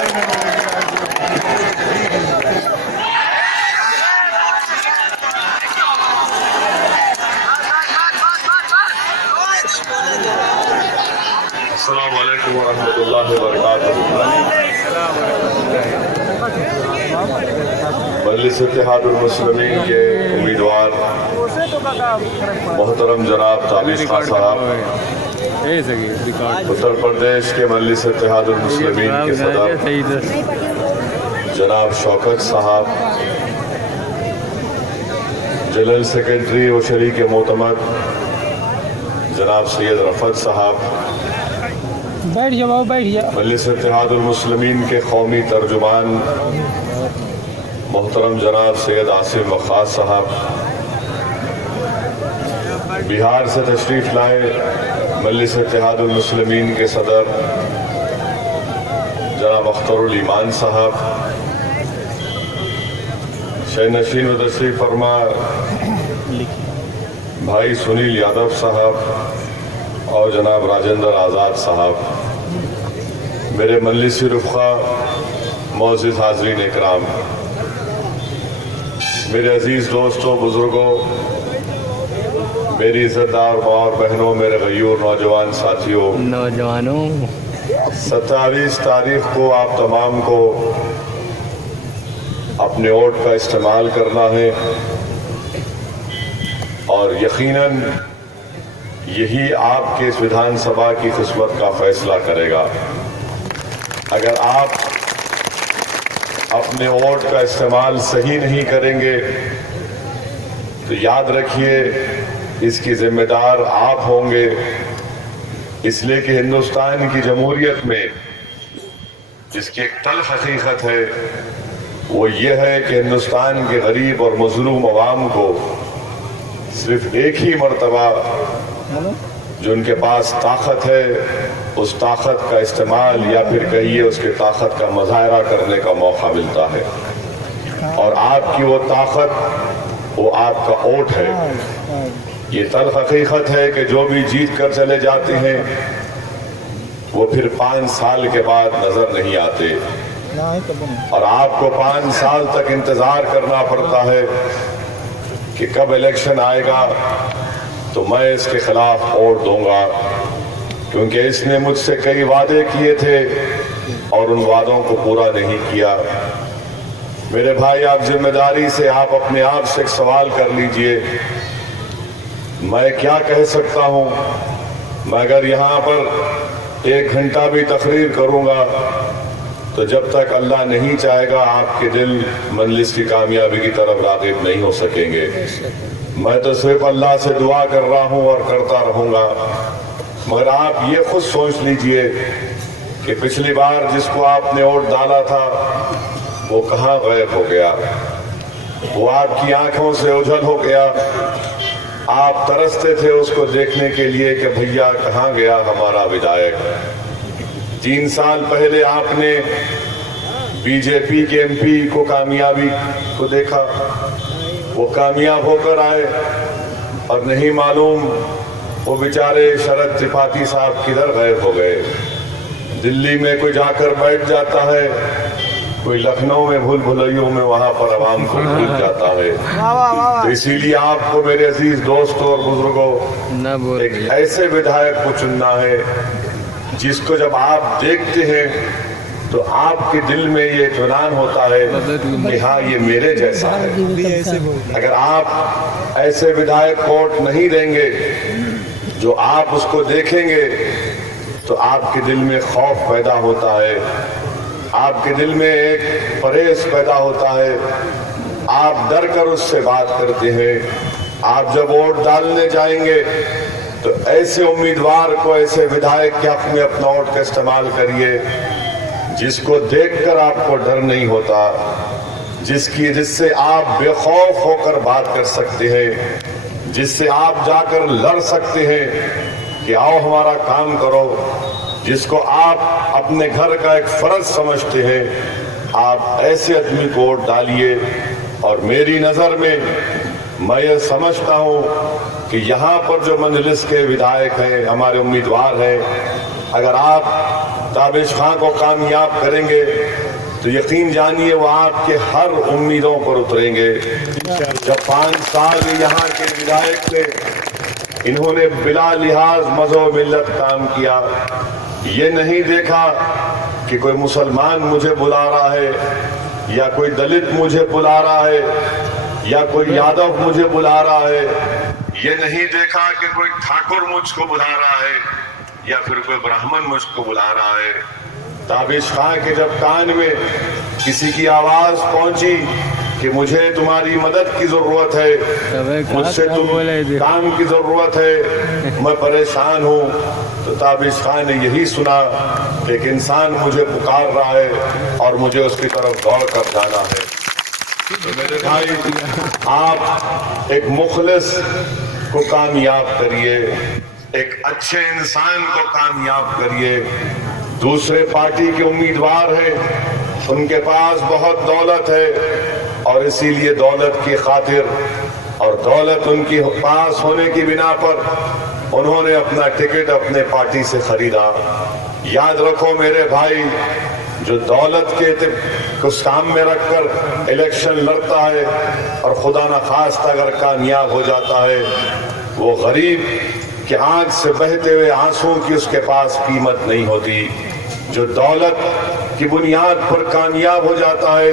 अस्सलामु अलैकुम वरहमतुल्लाहि वबरकातुहू। मजलिस इत्तेहादुल मुस्लिमीन के उम्मीदवार मोहतरम जनाब ताबिश खान साहब, उत्तर प्रदेश के मजलिस इत्तेहादुल मुस्लिमीन के सदर जनाब शौकत साहब, जनरल सेक्रेटरी व शरीक मोतमद जनाब सैयद रफत साहब, बैठ जाओ मजलिस इत्तेहादुल मुस्लिमीन के कौमी तर्जुमान मोहतरम जनाब सैयद आसिम वक़ास साहब, बिहार से तशरीफ़ लाए मजलिस इत्तेहादुल मुस्लिमीन के सदर जनाब अख्तरुल ईमान साहब, शहनशीन व तशरीफ़ फरमा भाई सुनील यादव साहब और जनाब राजेंद्र आज़ाद साहब, मेरे मजलिसी रुफ़ा, मोअज़्ज़िज़ हाज़रीन इकराम, मेरे अजीज़ दोस्तों, बुज़ुर्गों, मेरी इज़्ज़तदार माँ और बहनों, मेरे गयूर नौजवान साथियों, 27 तारीख को आप तमाम को अपने वोट का इस्तेमाल करना है और यकीनन यही आपके इस विधानसभा की किस्मत का फैसला करेगा। अगर आप अपने वोट का इस्तेमाल सही नहीं करेंगे तो याद रखिए इसकी जिम्मेदार आप होंगे, इसलिए कि हिंदुस्तान की जमहूरियत में जिसकी एक तल्ख हकीकत है वो ये है कि हिंदुस्तान के गरीब और मजलूम अवाम को सिर्फ एक ही मर्तबा जो उनके पास ताकत है उस ताकत का इस्तेमाल या फिर कहिए उसके ताकत का मुजाहरा करने का मौका मिलता है और आपकी वो ताकत वो आपका वोट है। ये तल्ख हकीकत है कि जो भी जीत कर चले जाते हैं वो फिर 5 साल के बाद नजर नहीं आते और आपको 5 साल तक इंतजार करना पड़ता है कि कब इलेक्शन आएगा तो मैं इसके खिलाफ वोट दूंगा, क्योंकि इसने मुझसे कई वादे किए थे और उन वादों को पूरा नहीं किया। मेरे भाई, आप जिम्मेदारी से आप अपने आप से एक सवाल कर लीजिए, मैं क्या कह सकता हूं? मैं अगर यहां पर 1 घंटा भी तकरीर करूंगा तो जब तक अल्लाह नहीं चाहेगा आपके दिल मजलिस की कामयाबी की तरफ राग़िब नहीं हो सकेंगे। मैं तो सिर्फ अल्लाह से दुआ कर रहा हूं और करता रहूंगा, मगर आप ये खुद सोच लीजिए कि पिछली बार जिसको आपने वोट डाला था वो कहाँ गायब हो गया, वो आपकी आंखों से ओझल हो गया। आप तरसते थे उसको देखने के लिए कि भैया कहाँ गया हमारा विधायक। 3 साल पहले आपने बीजेपी के एमपी को कामयाबी को देखा, वो कामयाब होकर आए और नहीं मालूम वो बेचारे शरद त्रिपाठी साहब किधर गायब हो गए। दिल्ली में कोई जाकर बैठ जाता है, कोई लखनऊ में भूल भुलैयों में वहां पर आवाम को भूल जाता है। तो इसीलिए आपको मेरे अजीज दोस्तों और बुजुर्गों एक ऐसे विधायक को चुनना है जिसको जब आप देखते हैं तो आपके दिल में ये इत्मीनान होता है कि हाँ ये मेरे जैसा है। अगर आप ऐसे विधायक वोट नहीं देंगे जो आप उसको देखेंगे तो आपके दिल में खौफ पैदा होता है, आपके दिल में एक परहेज पैदा होता है, आप डर कर उससे बात करते हैं। आप जब वोट डालने जाएंगे तो ऐसे उम्मीदवार को, ऐसे विधायक के हक में अपना वोट का इस्तेमाल करिए जिसको देखकर आपको डर नहीं होता, जिससे आप बेखौफ होकर बात कर सकते हैं, जिससे आप जाकर लड़ सकते हैं कि आओ हमारा काम करो, जिसको आप अपने घर का एक फर्ज समझते हैं। आप ऐसे आदमी को वोट डालिए और मेरी नजर में मैं ये समझता हूं कि यहाँ पर जो मजलिस के विधायक हैं, हमारे उम्मीदवार हैं, अगर आप ताबिश खां को कामयाब करेंगे तो यकीन जानिए वो आपके हर उम्मीदों पर उतरेंगे। जब 5 साल यहाँ के विधायक थे, इन्होंने बिला लिहाज मज़हब मिल्लत काम किया। ये नहीं देखा कि कोई मुसलमान मुझे बुला रहा है या कोई दलित मुझे बुला रहा है या कोई यादव मुझे बुला रहा है। ये नहीं देखा कि कोई ठाकुर मुझको बुला रहा है या फिर कोई ब्राह्मण मुझको बुला रहा है। ताबिश खां के जब कान में किसी की आवाज पहुंची कि मुझे तुम्हारी मदद की जरूरत है, मुझसे तुम काम की जरूरत है, मैं परेशान हूँ, तो ताबिश खां ने यही सुना कि एक इंसान मुझे पुकार रहा है और मुझे उसकी तरफ दौड़ कर जाना है। तो मेरे भाई, आप एक मुखलिस को कामयाब करिए, एक अच्छे इंसान को कामयाब करिए। दूसरे पार्टी के उम्मीदवार हैं, उनके पास बहुत दौलत है और इसीलिए दौलत की खातिर और दौलत उनके पास होने की बिना पर उन्होंने अपना टिकट अपने पार्टी से खरीदा। याद रखो मेरे भाई, जो दौलत के कुछ काम में रखकर इलेक्शन लड़ता है और खुदा न खास्ता अगर कामयाब हो जाता है, वो गरीब के आंख से बहते हुए आंसुओं की उसके पास कीमत नहीं होती। जो दौलत की बुनियाद पर कामयाब हो जाता है,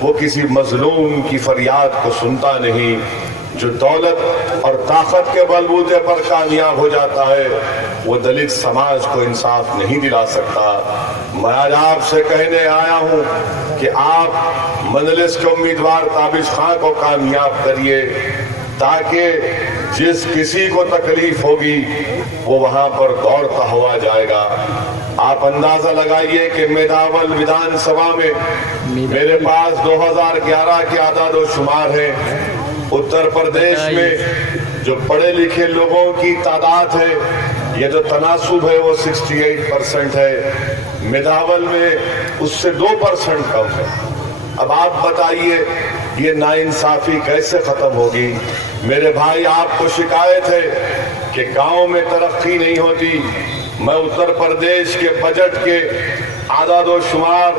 वो किसी मजलूम की फरियाद को सुनता नहीं। जो दौलत और ताकत के बलबूते पर कामयाब हो जाता है, वो दलित समाज को इंसाफ नहीं दिला सकता। मैं आज आपसे कहने आया हूं कि आप मजलिस के उम्मीदवार ताबिश खां को कामयाब करिए, ताकि जिस किसी को तकलीफ होगी वो वहां पर दौड़ता हुआ जाएगा। आप अंदाजा लगाइए कि मेदावल विधानसभा में मेरे पास 2011 के आदाद व शुमार हैं। उत्तर प्रदेश में जो पढ़े लिखे लोगों की तादाद है, ये जो तनासुब है वो 68% है। मेदावल में उससे 2% कम है। अब आप बताइए ये नाइंसाफी कैसे खत्म होगी? मेरे भाई, आपको शिकायत है कि गांव में तरक्की नहीं होती। मैं उत्तर प्रदेश के बजट के आदाद व शुमार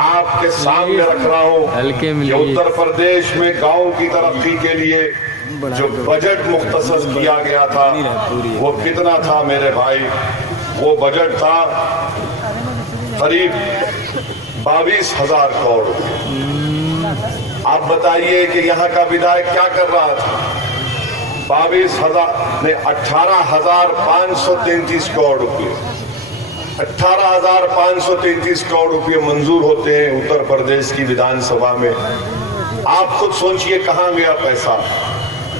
आपके सामने रख रहा हूँ कि उत्तर प्रदेश में गांव की तरक्की के लिए जो बजट मुख्तसस किया गया था वो कितना था मेरे भाई? वो बजट था करीब 22,000 करोड़। आप बताइए कि यहाँ का विधायक क्या कर रहा था? 18,533 करोड़ रुपये 18,533 करोड़ रुपये मंजूर होते हैं उत्तर प्रदेश की विधानसभा में। आप खुद सोचिए कहाँ गया पैसा।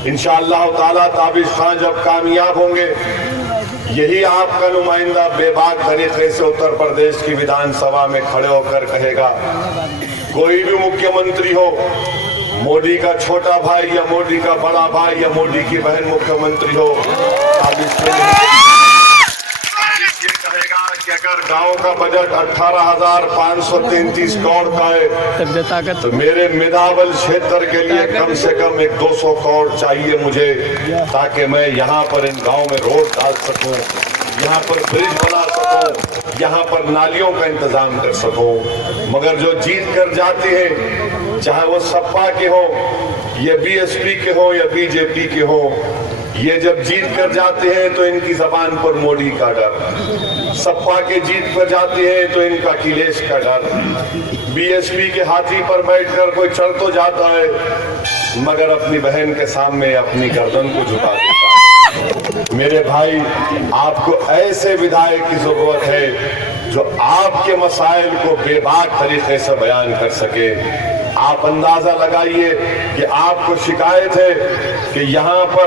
इंशाअल्लाह ताला ताबिश खां जब कामयाब होंगे, यही आपका नुमाइंदा बेबाक तरीके से उत्तर प्रदेश की विधानसभा में खड़े होकर कहेगा, कोई भी मुख्यमंत्री हो, मोदी का छोटा भाई या मोदी का बड़ा भाई या मोदी की बहन मुख्यमंत्री हो, ये कहेगा कि अगर गांव का बजट 18,533 करोड़ का है तो मेरे मेदावल क्षेत्र के लिए कम से कम एक 200 करोड़ चाहिए मुझे, ताकि मैं यहाँ पर इन गांव में रोड डाल सकूं, यहाँ पर ब्रिज बना सकूं, यहाँ पर नालियों का इंतजाम कर सकूं। मगर जो जीत कर जाते हैं, चाहे वो सपा के हो या बीएसपी के हो या बीजेपी के हो, ये जब जीत कर जाते हैं तो इनकी जबान पर मोदी का डर, सपा के जीत पर जाते हैं तो इनका अखिलेश का डर, बीएसपी के हाथी पर बैठकर कोई चढ़ तो जाता है मगर अपनी बहन के सामने अपनी गर्दन को झुका देता है। मेरे भाई, आपको ऐसे विधायक की जरूरत है जो आपके मसाइल को बेबाक तरीके से बयान कर सके। आप अंदाजा लगाइए कि आपको शिकायत है कि यहाँ पर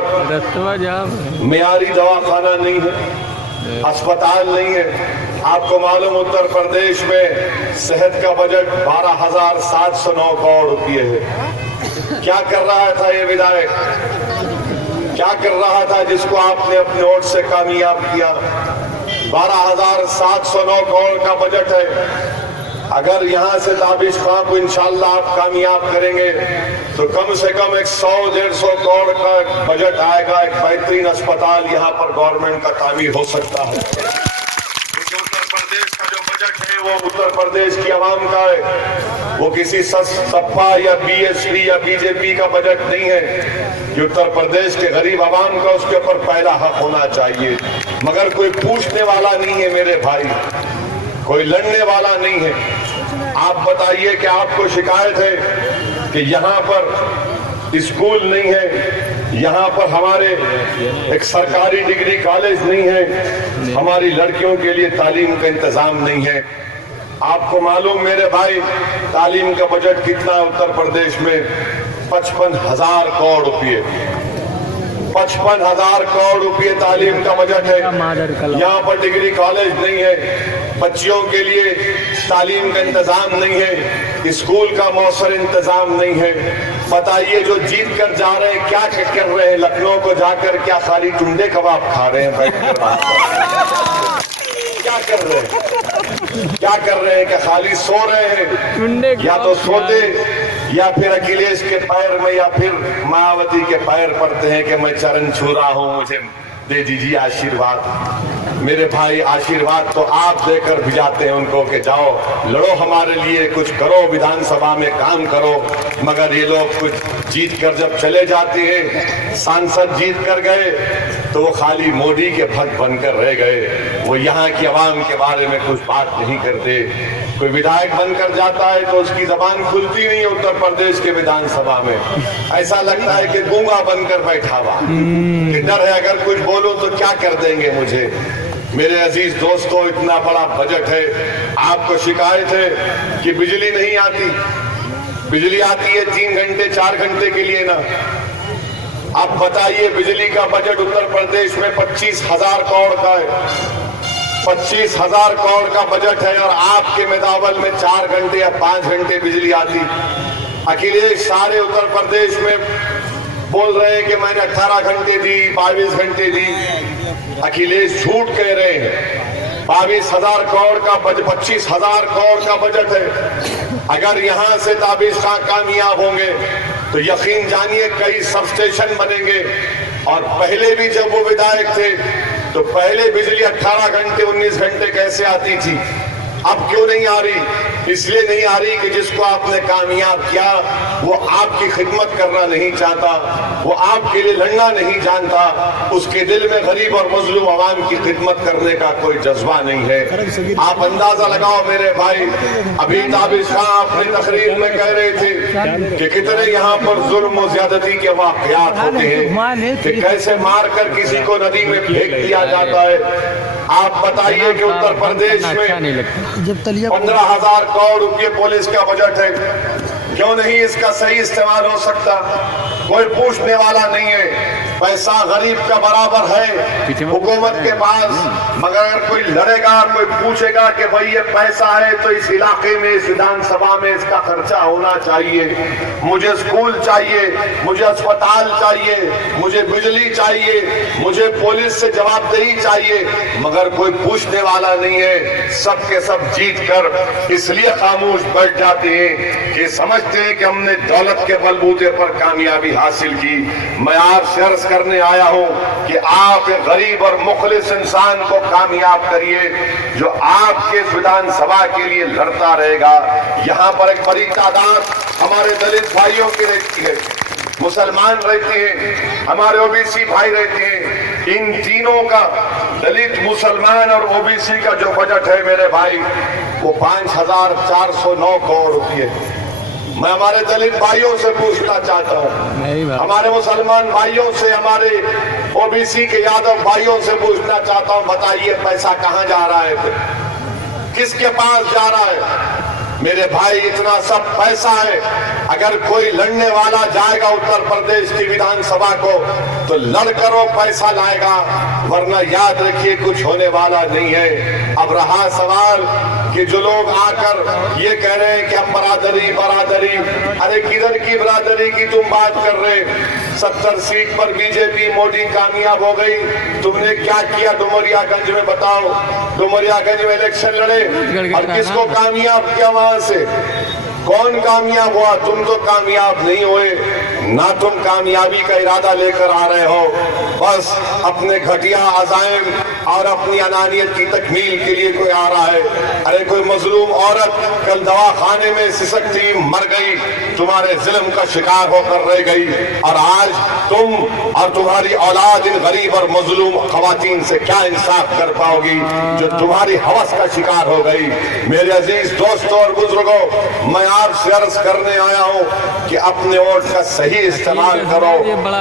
मियारी दवाखाना नहीं है, अस्पताल नहीं है। आपको मालूम उत्तर प्रदेश में सेहत का बजट 12,709 करोड़ रुपये है। क्या कर रहा था ये विधायक? क्या कर रहा था जिसको आपने अपने वोट से कामयाब किया? 12,709 करोड़ का बजट है। अगर यहाँ से ताबिश खां को इंशाअल्लाह आप कामयाब करेंगे तो कम से कम 100-150 करोड़ का बजट आएगा। एक बेहतरीन अस्पताल यहाँ पर गवर्नमेंट का तामीर हो सकता है। उत्तर प्रदेश का जो वो उत्तर प्रदेश की आवाम का है, वो किसी सपा या बीएसपी या बीजेपी का बजट नहीं है। कि उत्तर प्रदेश के गरीब आवाम का उसके ऊपर पहला हक होना चाहिए। मगर कोई पूछने वाला नहीं है मेरे भाई, कोई लड़ने वाला नहीं है। आप बताइए कि आपको शिकायत है कि यहाँ पर स्कूल नहीं है, यहाँ पर हमारे एक सरकारी डिग्री कॉलेज नहीं है, हमारी लड़कियों के लिए तालीम का इंतजाम नहीं है। आपको मालूम मेरे भाई तालीम का बजट कितना है उत्तर प्रदेश में? 55,000 करोड़ रुपये। 55,000 करोड़ रुपये तालीम का बजट है। यहाँ पर डिग्री कॉलेज नहीं है, बच्चियों के लिए तालीम का इंतजाम नहीं है, स्कूल का मौसर इंतजाम नहीं है। बताइए जो जीत कर जा रहे हैं क्या कर रहे हैं? लखनऊ को जाकर क्या खाली टुंडे कबाब खा रहे हैं बैठकर? क्या कर रहे हैं? क्या कर रहे हैं? क्या खाली सो रहे हैं? या तो सोते या फिर अखिलेश के पैर में या फिर मायावती के पैर पड़ते हैं कि मैं चरण छू रहा हूं, मुझे दे दीजिए आशीर्वाद। मेरे भाई आशीर्वाद तो आप देकर भिजाते हैं उनको कि जाओ लड़ो हमारे लिए, कुछ करो, विधानसभा में काम करो। मगर ये लोग कुछ जीत कर जब चले जाते हैं, सांसद जीत कर गए तो वो खाली मोदी के भक्त बनकर रह गए। वो यहाँ की आवाम के बारे में कुछ बात नहीं करते। कोई विधायक बनकर जाता है तो उसकी जबान खुलती नहीं है उत्तर प्रदेश के विधानसभा में। ऐसा लगता है कि गूंगा बनकर बैठा हुआ, कि डर है अगर कुछ बोलूं तो क्या कर देंगे मुझे। मेरे अजीज दोस्तों, इतना बड़ा बजट है, आपको शिकायत है कि बिजली नहीं आती। बिजली आती है 3 घंटे 4 घंटे के लिए ना। अब बताइए बिजली का बजट उत्तर प्रदेश में 25,000 करोड़ का है। 25,000 करोड़ का बजट है और आपके मेदावल में 4 घंटे या 5 घंटे बिजली आती। अखिलेश सारे उत्तर प्रदेश में बोल रहे हैं कि मैंने 18 घंटे दी, 22 घंटे दी। अखिलेश झूठ कह रहे हैं। 22,000 करोड़ का 25,000 करोड़ का बजट है। अगर यहाँ से ताबिश खां कामयाब होंगे तो यकीन जानिए कई सब स्टेशन बनेंगे। और पहले भी जब वो विधायक थे तो पहले बिजली 18 घंटे 19 घंटे कैसे आती थी? अब क्यों नहीं आ रही? इसलिए नहीं आ रही कि जिसको आपने कामयाब किया वो आपकी खिदमत करना नहीं चाहता, वो आपके लिए लड़ना नहीं जानता, उसके दिल में गरीब और मजलूम आवाम की खिदमत करने का कोई जज्बा नहीं है। आप अंदाजा लगाओ मेरे भाई, अभी ताबिश खां अपनी तकरीर में कह रहे थे कि कितने यहाँ पर जुल्म और ज्यादती के वाकयात होते हैं, कि कैसे मारकर किसी को नदी में फेंक दिया जाता है। आप बताइए कि उत्तर प्रदेश में 15,000 करोड़ रुपये पुलिस का बजट है, क्यों नहीं इसका सही इस्तेमाल हो सकता? कोई पूछने वाला नहीं है। पैसा गरीब का बराबर है हुकूमत के पास, मगर अगर कोई लड़ेगा, कोई पूछेगा कि भाई ये पैसा है तो इस इलाके में, इस विधानसभा में इसका खर्चा होना चाहिए, मुझे स्कूल चाहिए, मुझे अस्पताल चाहिए, मुझे बिजली चाहिए, मुझे पुलिस से जवाबदेही चाहिए, मगर कोई पूछने वाला नहीं है। सब के सब जीत कर इसलिए खामोश बैठ जाते हैं कि समझते हैं कि हमने दौलत के बलबूते पर कामयाबी हासिल की। मैं आपसे अर्ज करने आया हूं कि आप एक गरीब और मुखलिस इंसान को कामयाब करिए जो आपके विधानसभा के लिए लड़ता रहेगा। यहाँ पर एक बड़ी तादाद हमारे दलित भाइयों की रहती है, मुसलमान रहते हैं, हमारे ओबीसी भाई रहते हैं। इन तीनों का, दलित, मुसलमान और ओबीसी का जो बजट है मेरे भाई, वो 5,409 करोड़ रुपये। मैं हमारे दलित भाइयों से पूछना चाहता हूँ, हमारे मुसलमान भाइयों से, हमारे ओबीसी के यादव भाइयों से पूछना चाहता हूँ, बताइए पैसा कहाँ जा रहा है, किसके पास जा रहा है? मेरे भाई इतना सब पैसा है, अगर कोई लड़ने वाला जाएगा उत्तर प्रदेश की विधानसभा को तो लड़कर वो पैसा लाएगा, वरना याद रखिए कुछ होने वाला नहीं है। अब रहा सवाल कि जो लोग आकर ये कह रहे हैं कि हम बरादरी बरादरी, अरे किधर की बरादरी की तुम बात कर रहे? 70 सीट पर बीजेपी मोदी कामयाब हो गई, तुमने क्या किया डुमरियागंज में? बताओ, डुमरियागंज में इलेक्शन लड़े और किसको कामयाब किया? वहां से कौन कामयाब हुआ? तुम तो कामयाब नहीं हुए ना, तुम कामयाबी का इरादा लेकर आ रहे हो, बस अपने घटिया अज़ाइम, और अपनी अनानियत की तकमील के लिए कोई आ रहा है। अरे कोई मजलूम औरत कल दवाखाने में सिसकती मर गई, तुम्हारे जुल्म का शिकार होकर रह गई, और आज तुम और तुम्हारी औलाद इन गरीब और मजलूम खवातीन से क्या इंसाफ कर पाओगी जो तुम्हारी हवस का शिकार हो गई। मेरे अजीज दोस्तों और बुजुर्गों, मैं आपसे अर्ज करने आया हूं कि अपने वोट का सही इस्तेमाल करो।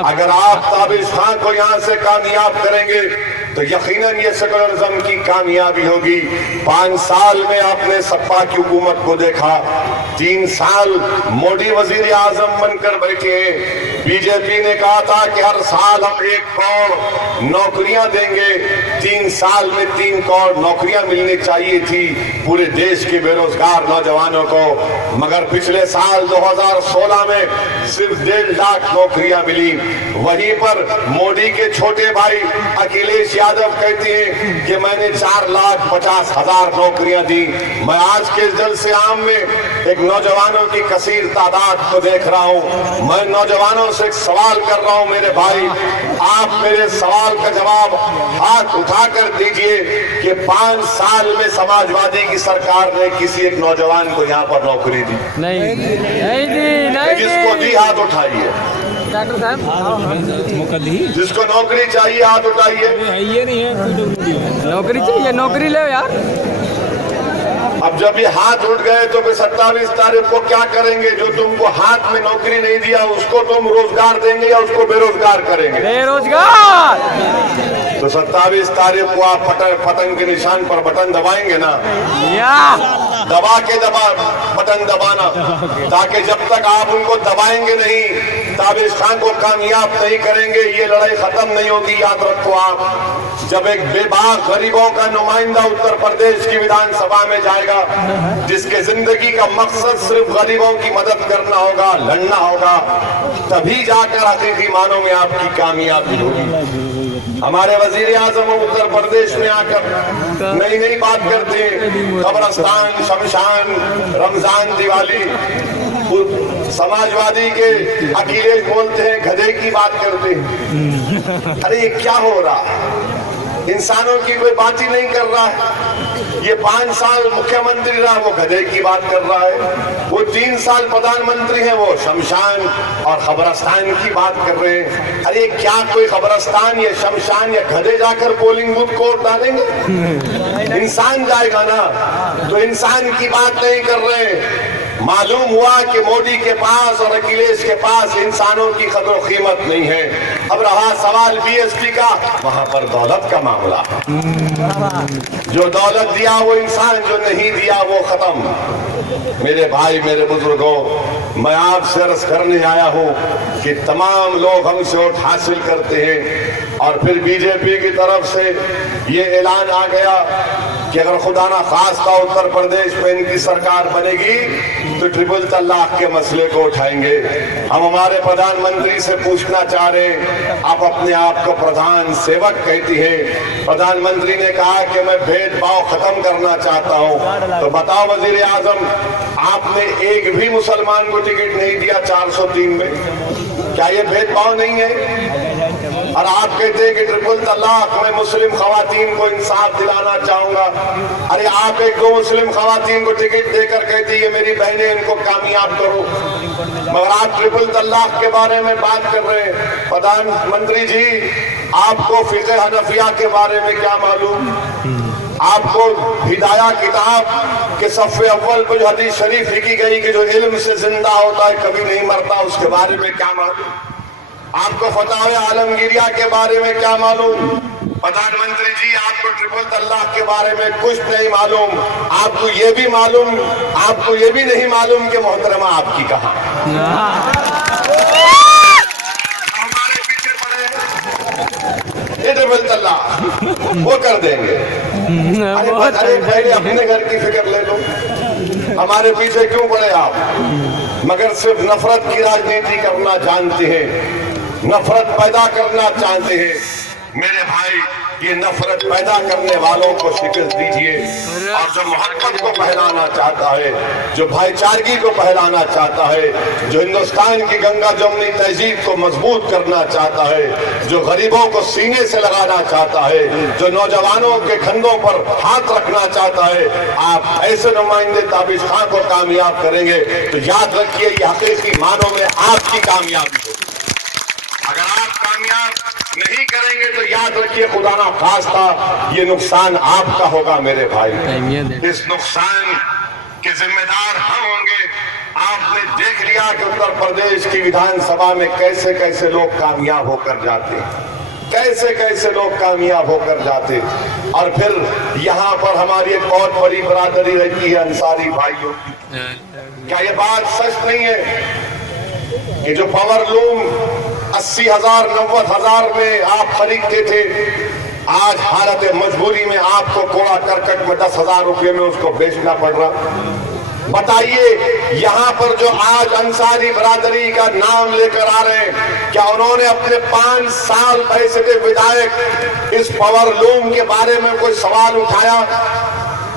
अगर आप ताबिश खां को यहां से कामयाब करेंगे तो यकीनन ये सेकुलरिज्म की कामयाबी होगी। 5 साल में आपने सपा की हुकूमत को देखा, 3 साल मोदी वजीर आजम बनकर बैठे हैं। बीजेपी ने कहा था कि हर साल हम 1 करोड़ नौकरियां देंगे, 3 साल में 3 करोड़ नौकरियां मिलनी चाहिए थी पूरे देश के बेरोजगार नौजवानों को, मगर पिछले साल 2016 में सिर्फ 1.5 लाख नौकरियां मिली। वहीं पर मोदी के छोटे भाई अखिलेश यादव कहते हैं कि मैंने 4,50,000 नौकरियां दी। मैं आज के इस जलसे आम में एक नौजवानों की कसीर तादाद को देख रहा हूं। मैं नौजवानों से एक सवाल कर रहा हूं, मेरे भाई आप मेरे सवाल का जवाब हाथ उठाकर दीजिए कि 5 साल में समाजवादी की सरकार ने किसी एक नौजवान को यहाँ पर नौकरी दी? नहीं दी। जिसको दी हाथ उठाइए। डॉक्टर साहब मौका दी। जिसको नौकरी चाहिए हाथ उठाइए। ये नहीं है नौकरी चाहिए, नौकरी ले यार। अब जब ये हाथ उठ गए तो फिर 27 तारीख को क्या करेंगे? जो तुमको हाथ में नौकरी नहीं दिया उसको तुम रोजगार देंगे या उसको बेरोजगार करेंगे? बेरोजगार। तो 27 तारीख को आप पतंग के निशान पर बटन दबाएंगे ना, दबा के बटन दबाना, ताकि जब तक आप उनको दबाएंगे नहीं, ताबिश खान को कामयाब नहीं करेंगे, ये लड़ाई खत्म नहीं होगी। याद रखो आप, जब एक बेबाक गरीबों का नुमाइंदा उत्तर प्रदेश की विधानसभा में जाएगा, जिसके जिंदगी का मकसद सिर्फ गरीबों की मदद करना होगा, लड़ना होगा, तभी जाकर हकीकी मानों में आपकी कामयाबी होगी। हमारे वजीर आजम उत्तर प्रदेश में आकर नई नई बात करते हैं, कब्रस्तान, शमशान, रमजान, दिवाली। समाजवादी के अखिलेश बोलते हैं गधे की बात करते हैं। अरे ये क्या हो रहा? इंसानों की कोई बात ही नहीं कर रहा है। ये 5 साल मुख्यमंत्री रहा, वो गधे की बात कर रहा है। वो 3 साल प्रधानमंत्री है, वो शमशान और खबरस्तान की बात कर रहे हैं। अरे क्या कोई खबरस्तान या शमशान या गधे जाकर पोलिंग बूथ को डालेंगे? इंसान जाएगा ना, तो इंसान की बात नहीं कर रहे हैं। मालूम हुआ कि मोदी के पास और अखिलेश के पास इंसानों की कदर कीमत नहीं है। अब रहा सवाल बीएसपी का, वहां पर दौलत का मामला। जो दौलत दिया वो इंसान, जो नहीं दिया वो खत्म। मेरे भाई, मेरे बुजुर्गों, मैं आपसे अर्ज करने आया हूं कि तमाम लोग हमसे वोट हासिल करते हैं और फिर बीजेपी की तरफ से ये ऐलान आ गया कि अगर खुदा ना खास्ता उत्तर प्रदेश में इनकी सरकार बनेगी तो ट्रिपल तलाक के मसले को उठाएंगे। हम हमारे प्रधानमंत्री से पूछना चाह रहे हैं, आप अपने आप को प्रधान सेवक कहती है, प्रधानमंत्री ने कहा कि मैं भेदभाव खत्म करना चाहता हूं, तो बताओ वजीर आजम, आपने एक भी मुसलमान को टिकट नहीं दिया 403 में, क्या ये भेदभाव नहीं है? और आप कहते हैं कि ट्रिपल तलाक, मैं मुस्लिम खवातीन को इंसाफ दिलाना चाहूंगा। अरे आप एक दो मुस्लिम खवातीन को टिकट देकर कहती है मेरी बहनें, इनको कामयाब करो, मगर आप ट्रिपल तलाक के बारे में बात कर रहे हैं। प्रधानमंत्री जी, आपको फिक़े हनफिया के बारे में क्या मालूम? आपको हिदाया किताब के सफ़े अव्वल पर जो हदीस शरीफ लिखी गई कि जो इल्म से जिंदा होता है कभी नहीं मरता, उसके बारे में क्या मालूम? आपको फतावे आलमगीरिया के बारे में क्या मालूम? प्रधानमंत्री जी, आपको ट्रिपल तलाक के बारे में कुछ नहीं मालूम। आपको ये भी मालूम, आपको ये भी नहीं मालूम कि मोहतरमा आपकी कहाँ? हमारे पीछे पड़े ये ट्रिपल तलाक वो कर देंगे। अरे पहले अपने घर की फिक्र ले लो, हमारे पीछे क्यों पड़े आप? मगर सिर्फ नफरत की राजनीति करना जानते हैं, नफरत पैदा करना चाहते हैं। मेरे भाई, ये नफरत पैदा करने वालों को शिकस्त दीजिए। और जो मोहब्बत को फैलाना चाहता है, जो भाईचारगी को फैलाना चाहता है, जो हिंदुस्तान की गंगा जमुनी तहजीब को मजबूत करना चाहता है, जो गरीबों को सीने से लगाना चाहता है, जो नौजवानों के कंधों पर हाथ रखना चाहता है, आप ऐसे नुमाइंदे ताबिश खां को कामयाब करेंगे तो याद रखिए ये हकीकी मानों में आपकी कामयाबी होगी। अगर आप कामयाब नहीं करेंगे तो याद रखिए खुदा ना खास्ता ये नुकसान आपका होगा मेरे भाई। इस नुकसान के जिम्मेदार हम होंगे। आपने देख लिया कि उत्तर प्रदेश की विधानसभा में कैसे कैसे लोग कामयाब होकर जाते हैं, कैसे कैसे लोग कामयाब होकर जाते। और फिर यहाँ पर हमारी एक बहुत बड़ी बरादरी रहती है अंसारी भाइयों की। क्या ये बात सच नहीं है कि जो पावर लूम 80,000 90,000 में आप खरीदते थे, आज हालत मजबूरी में आपको कोड़ा करकट में 10,000 रुपये में उसको बेचना पड़ रहा। बताइए यहाँ पर जो आज अंसारी बरादरी का नाम लेकर आ रहे हैं, क्या उन्होंने अपने 5 साल पैसे के विधायक इस पावर लूम के बारे में कोई सवाल उठाया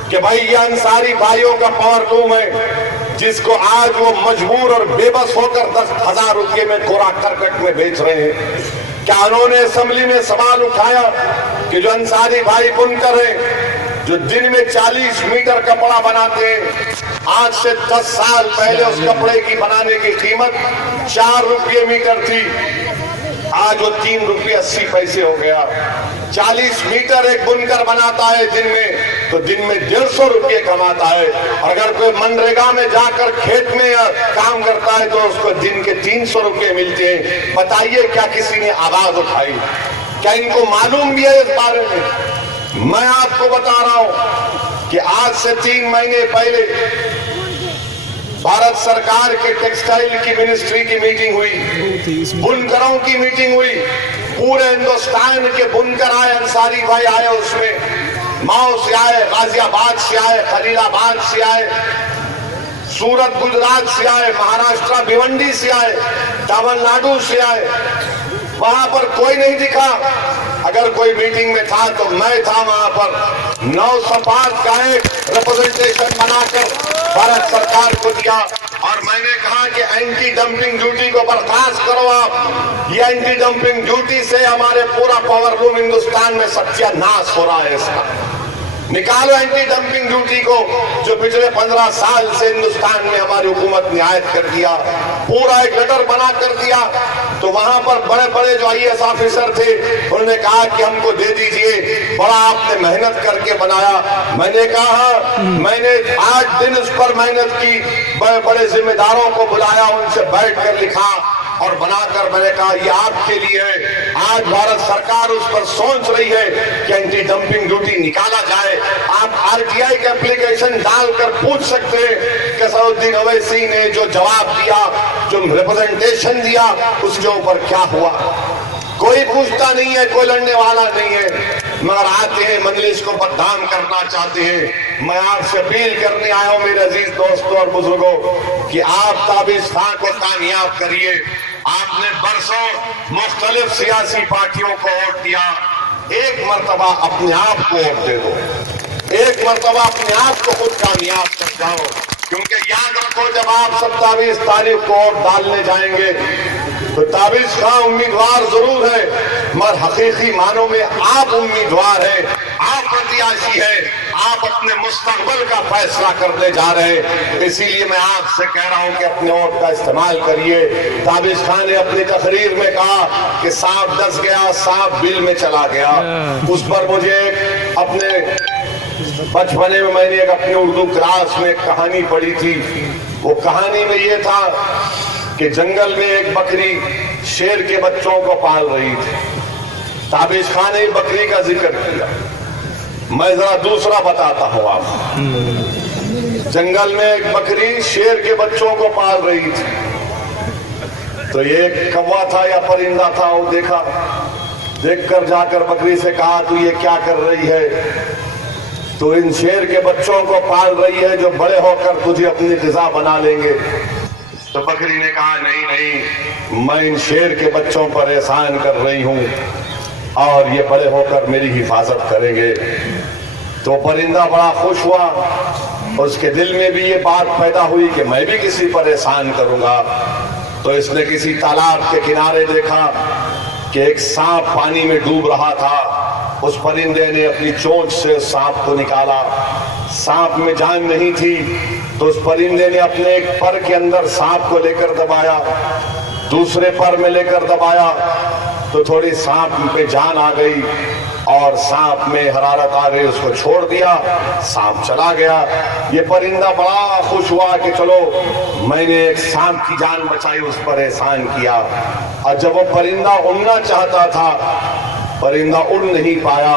कि भाई ये अंसारी भाइयों का पावर लूम है जिसको आज वो मजबूर और बेबस होकर 10,000 रुपये में कोरा करकट में बेच रहे हैं? क्या उन्होंने असेंबली में सवाल उठाया कि जो अंसारी भाई बुनकर हैं, जो दिन में 40 मीटर कपड़ा बनाते हैं, आज से 10 साल पहले उस कपड़े की बनाने की कीमत 4 रुपये मीटर थी, आज वो 3 रुपये 80 पैसे हो गया। 40 मीटर एक बुनकर बनाता है दिन में, तो दिन में 150 रुपये कमाता है। अगर कोई मनरेगा में जाकर खेत में काम करता है तो उसको दिन के 300 रुपये मिलते हैं। बताइए क्या किसी ने आवाज उठाई? क्या इनको मालूम भी है इस बारे में? मैं आपको बता रहा हूं कि आज से 3 महीने पहले भारत सरकार के टेक्सटाइल की मिनिस्ट्री की मीटिंग हुई, बुनकरों की मीटिंग हुई। पूरे हिंदुस्तान के बुनकर आए, अंसारी भाई आए, उसमें माओ से आए, गाजियाबाद से आए, खलीलाबाद से आए, सूरत गुजरात से आए, महाराष्ट्र भिवंडी से आए, तमिलनाडु से आए। वहां पर कोई नहीं दिखा। अगर कोई मीटिंग में था तो मैं था वहां पर। 9 सपाट का एक रिप्रेजेंटेशन बनाकर भारत सरकार को दिया और मैंने कहा कि एंटी डंपिंग ड्यूटी को बर्खास्त करो आप। ये एंटी डंपिंग ड्यूटी से हमारे पूरा पावर लूम हिंदुस्तान में सत्यानाश हो रहा है। इसका निकालो एंटी डंपिंग ड्यूटी को, जो पिछले 15 साल से हिंदुस्तान में हमारी हुकूमत ने आयद कर दिया। पूरा एक लेटर बना कर दिया। तो वहां पर बड़े बड़े जो IAS ऑफिसर थे उन्होंने कहा कि हमको दे दीजिए, बड़ा आपने मेहनत करके बनाया। मैंने कहा मैंने 8 दिन उस पर मेहनत की, बड़े बड़े जिम्मेदारों को बुलाया, उनसे बैठ कर लिखा और बनाकर मैंने कहा ये आपके लिए है। आज भारत सरकार उस पर सोच रही है कि एंटी डंपिंग ड्यूटी निकाला जाए। आप RTI का एप्लीकेशन डालकर पूछ सकते हैं कि असदुद्दीन ओवैसी ने जो जवाब दिया, जो रिप्रेजेंटेशन दिया, उसके ऊपर क्या हुआ। कोई पूछता नहीं है, कोई लड़ने वाला नहीं है, मगर आते हैं मजलिस को बदनाम करना चाहते हैं। मैं आपसे अपील करने आया हूं मेरे अजीज दोस्तों और बुजुर्गों कि आप ताबिश खां को कामयाब करिए। आपने बरसों मुख्तलिफ सियासी पार्टियों को वोट दिया, एक मर्तबा अपने आप को वोट दे दो, एक मर्तबा अपने आप को खुद कामयाब कर जाओ। क्योंकि याद रखो जब आप 27 तारीख को वोट डालने जाएंगे तो ताबिश खां उम्मीदवार जरूर है, मगर हकीकी मानों में आप उम्मीदवार हैं, आप प्रत्याशी हैं, आप अपने मुस्तकबिल का फैसला करने जा रहे हैं। इसीलिए मैं आपसे कह रहा हूं कि अपने वोट का इस्तेमाल करिए। ताबिश खां ने अपनी तकरीर में कहा कि सांप डस गया, सांप बिल में चला गया। उस पर मुझे अपने बचपने में मैंने एक अपनी उर्दू क्लास में कहानी पढ़ी थी। वो कहानी में ये था कि जंगल में एक बकरी शेर के बच्चों को पाल रही थी। ताबिश खां ने बकरी का जिक्र किया। मैं जरा दूसरा बताता हूं आपको। जंगल में एक बकरी शेर के बच्चों को पाल रही थी। तो ये कौवा था या परिंदा था, वो देखा, देखकर जाकर बकरी से कहा तू ये क्या कर रही है? तो इन शेर के बच्चों को पाल रही है जो बड़े होकर तुझे अपनी ग़िज़ा बना लेंगे। तो बकरी ने कहा नहीं नहीं, मैं इन शेर के बच्चों पर एहसान कर रही हूं। और ये बड़े होकर मेरी हिफाजत करेंगे। तो परिंदा बड़ा खुश हुआ, उसके दिल में भी ये बात पैदा हुई कि मैं भी किसी पर एहसान करूंगा। तो इसने किसी तालाब के किनारे देखा कि एक सांप पानी में डूब रहा था। उस परिंदे ने अपनी चोंच से उस सांप को निकाला। सांप में जान नहीं थी, तो उस परिंदे ने अपने एक पर के अंदर सांप को लेकर दबाया, दूसरे पर में लेकर दबाया, तो थोड़ी सांप पे जान आ गई और सांप में हरारत आ गई, उसको छोड़ दिया, सांप चला गया। ये परिंदा बड़ा खुश हुआ कि चलो मैंने एक सांप की जान बचाई, उस पर एहसान किया। और जब वो परिंदा उड़ना चाहता था, परिंदा उड़ नहीं पाया,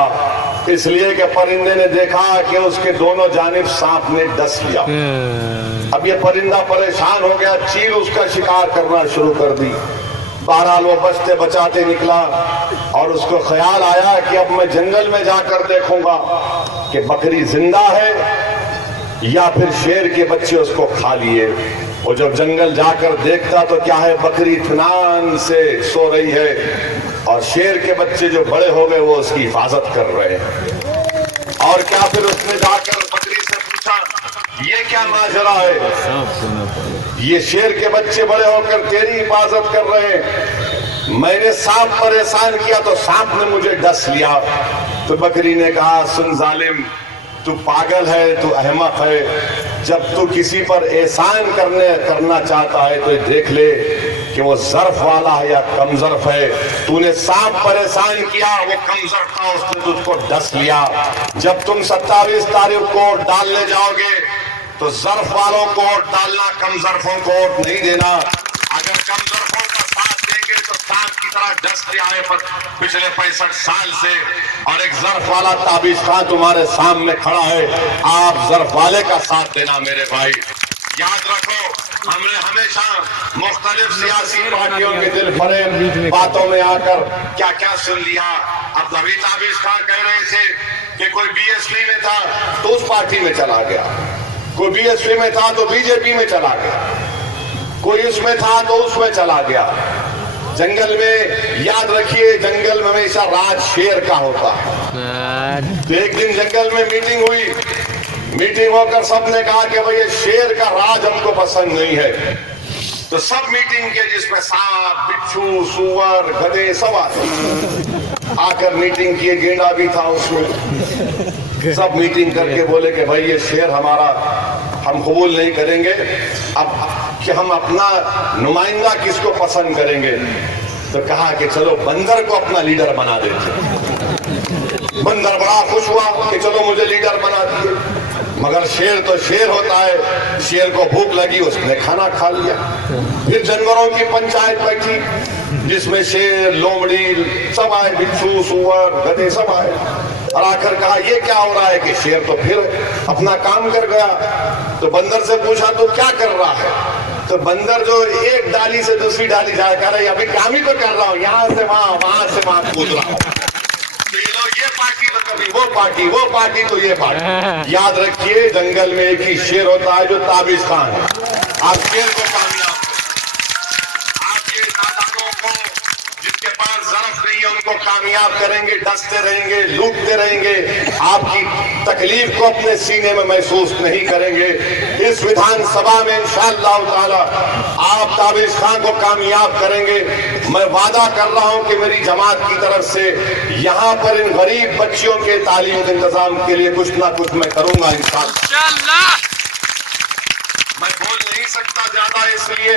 इसलिए कि परिंदे ने देखा कि उसके दोनों जानिब सांप ने डस लिया। अब ये परिंदा परेशान हो गया, चील उसका शिकार करना शुरू कर दी। बहरहाल वो बचते बचाते निकला और उसको ख्याल आया कि अब मैं जंगल में जाकर देखूंगा कि बकरी जिंदा है या फिर शेर के बच्चे उसको खा लिए। वो जब जंगल जाकर देखता तो क्या है, बकरी इत्मीनान से सो रही है और शेर के बच्चे जो बड़े हो गए वो उसकी हिफाजत कर रहे हैं। और क्या फिर उसने जाकर बकरी से पूछा, ये क्या माजरा है? ये शेर के बच्चे बड़े होकर तेरी हिफाजत कर रहे हैं, मैंने सांप पर एहसान किया तो सांप ने मुझे डस लिया। तो बकरी ने कहा, सुन जालिम, तू पागल है, तू अहमक है। जब तू किसी पर एहसान करना चाहता है तो देख ले कि वो ज़र्फ वाला है या कम ज़र्फ है। तूने सांप पर एहसान किया, वो कम ज़र्फ था, उसने तुझको डस लिया। जब तुम 27 तारीख को डालने जाओगे तो ज़र्फ वालों को वोट डालना, कम ज़र्फों को वोट नहीं देना। अगर कम ज़र्फों का साथ देंगे तो सांप की तरह डसते आए पर पिछले 65 साल से, और एक ज़र्फ वाला ताबीज़ खां तुम्हारे सामने खड़ा है, आप ज़र्फ वाले का साथ देना मेरे भाई। याद रखो, हमने हमेशा मुख्तलिफ सियासी पार्टियों के दिल फरेब बातों में आकर क्या क्या सुन लिया। अब अभी ताबीज़ खां कह रहे थे कि कोई बीएसपी में था तो उस पार्टी में चला गया, कोई बीएसपी में था तो बीजेपी में चला गया, कोई उसमें था तो उसमें चला गया। जंगल में याद रखिए, जंगल में हमेशा राज शेर का होता है। तो एक दिन जंगल में मीटिंग हुई, मीटिंग होकर सबने कहा कि भाई ये शेर का राज हमको पसंद नहीं है। तो सब मीटिंग के, जिसमें सांप, बिच्छू, सुअर, गधे सब आकर मीटिंग किए, गेंडा भी था उसमें। सब मीटिंग करके बोले कि भाई ये शेर हमारा हम कबूल नहीं करेंगे, अब कि हम अपना नुमाइंदा किसको पसंद करेंगे। तो कहा कि चलो बंदर को अपना लीडर बना देते। बंदर बड़ा खुश हुआ कि चलो मुझे लीडर बना दिए, मगर शेर तो शेर होता है, शेर को भूख लगी, उसने खाना खा लिया। फिर जानवरों की पंचायत बैठी, जिसमें शेर, लोमड़ी सब आए, बिच्छू, सुअर, गधे सब आए, और आखिर कहा ये क्या हो रहा है कि शेर तो फिर अपना काम कर गया। तो बंदर से पूछा तो क्या कर रहा है? तो बंदर जो एक डाली से दूसरी डाली जाया कर रहा है, अभी काम ही तो कर रहा हूँ, यहाँ से वहां से वहां कूद रहा हूँ। तो ये लोग ये पार्टी तो कभी वो पार्टी, वो पार्टी तो ये पार्टी। याद रखिए, जंगल में एक ही शेर होता है जो ताबीज़ खां है। आप शेर को कामयाब आपके नादानों को, जिनके पास ज़र्फ नहीं है, उनको कामयाब करेंगे, डसते रहेंगे, लूटते रहेंगे, आपकी तकलीफ को अपने सीने में महसूस नहीं करेंगे। इस विधानसभा में इंशाअल्लाह ताला आप ताबीज़ खां को कामयाब करेंगे। मैं वादा कर रहा हूं कि मेरी जमात की तरफ से यहाँ पर इन गरीब बच्चियों के तालीम के इंतजाम के लिए कुछ ना कुछ मैं करूंगा इंशाअल्लाह। मैं बोल नहीं सकता ज्यादा इसलिए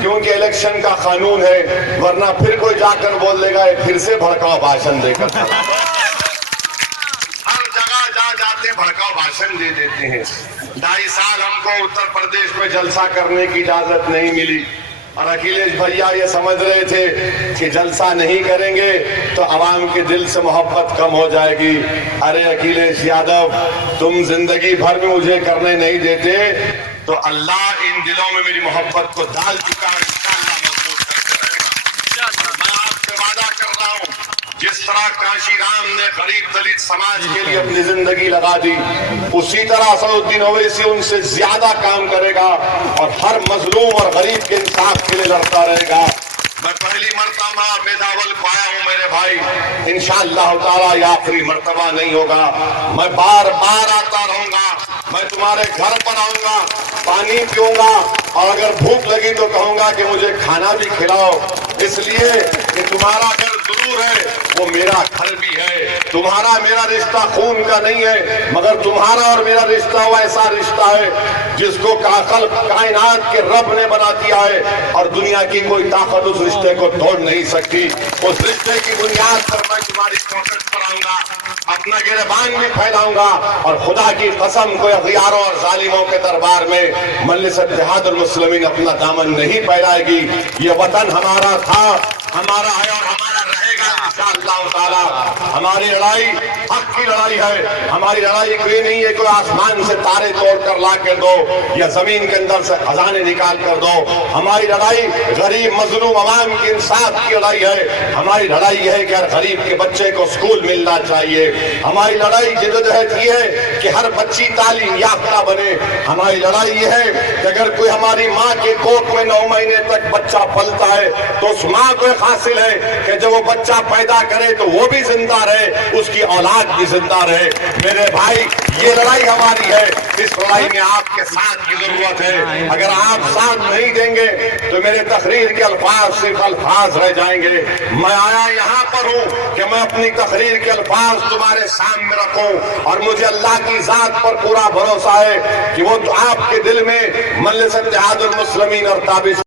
क्योंकि इलेक्शन का कानून है, वरना फिर कोई जाकर बोल देगा फिर से भड़काऊ भाषण देकर हर जगह जाते भड़काऊ भाषण दे देते हैं। 2.5 साल हमको उत्तर प्रदेश में जलसा करने की इजाजत नहीं मिली, और अखिलेश भैया ये समझ रहे थे कि जलसा नहीं करेंगे तो आवाम के दिल से मोहब्बत कम हो जाएगी। अरे अखिलेश यादव, तुम जिंदगी भर में मुझे करने नहीं देते तो अल्लाह इन दिलों में मेरी मोहब्बत को डाल चुका है, इंशाअल्लाह मजबूत करके रहेगा। मैं आपसे वादा कर रहा हूँ, जिस तरह काशीराम ने गरीब दलित समाज के लिए अपनी जिंदगी लगा दी, उसी तरह असदुद्दीन ओवैसी उनसे ज्यादा काम करेगा और हर मजलूम और गरीब के इंसाफ के लिए लड़ता रहेगा। मैं पहली मर्तबा मेदावल को आया हूं मेरे भाई, इंशाअल्लाह ताला ये आखिरी मर्तबा नहीं होगा। मैं बार बार आता रहूंगा, मैं तुम्हारे घर पर आऊंगा, पानी पीऊंगा, और अगर भूख लगी तो कहूंगा कि मुझे खाना भी खिलाओ, इसलिए कि तुम्हारा घर जरूर है, वो मेरा घर भी है। तुम्हारा मेरा रिश्ता खून का नहीं है, मगर तुम्हारा और मेरा रिश्ता वो ऐसा रिश्ता है जिसको कायनात के रब ने बना दिया है, और दुनिया की कोई ताकत उस रिश्ते को तोड़ नहीं सकती। उस रिश्ते की बुनियाद पर मैं तुम्हारी पॉकेट पर आऊंगा, अपना गिरबान भी फैलाऊंगा, और खुदा की कसम को अखियारों और जालिमों के दरबार में मजलिस इत्तेहादुल मुस्लिमीन अपना दामन नहीं फैलाएगी। ये वतन हमारा था, हमारा है और हमारा रहेगा इंशाअल्लाह ताला। हमारी लड़ाई हक की लड़ाई है, हमारी लड़ाई कोई नहीं है कोई आसमान से तारे तोड़कर ला कर दो या जमीन के अंदर से खजाने निकाल कर दो। हमारी लड़ाई गरीब मजलूम अवाम की इंसाफ की लड़ाई है। हमारी लड़ाई यह है कि हर गरीब के बच्चे को स्कूल मिलना चाहिए। हमारी लड़ाई जिद्दोजहद ये है कि हर बच्ची तालीम याफ्ता बने। हमारी लड़ाई ये है कि अगर कोई हमारी माँ के कोख में 9 महीने तक बच्चा पलता है तो उस माँ को हासिल है कि जब वो बच्चा पैदा करे तो वो भी जिंदा रहे, उसकी औलाद भी जिंदा रहे। मेरे भाई, ये लड़ाई हमारी है, इस लड़ाई में आपके साथ की जरूरत है। अगर आप साथ नहीं देंगे तो मेरे तकरीर के अल्फाज सिर्फ अल्फाज रह जाएंगे। मैं आया यहाँ पर हूँ कि मैं अपनी तकरीर के अल्फाज तुम्हारे सामने रखूं, और मुझे अल्लाह की जात पर पूरा भरोसा है कि वो तो आपके दिल में मजलिस इत्तेहादुल मुस्लिमीन और ताबिश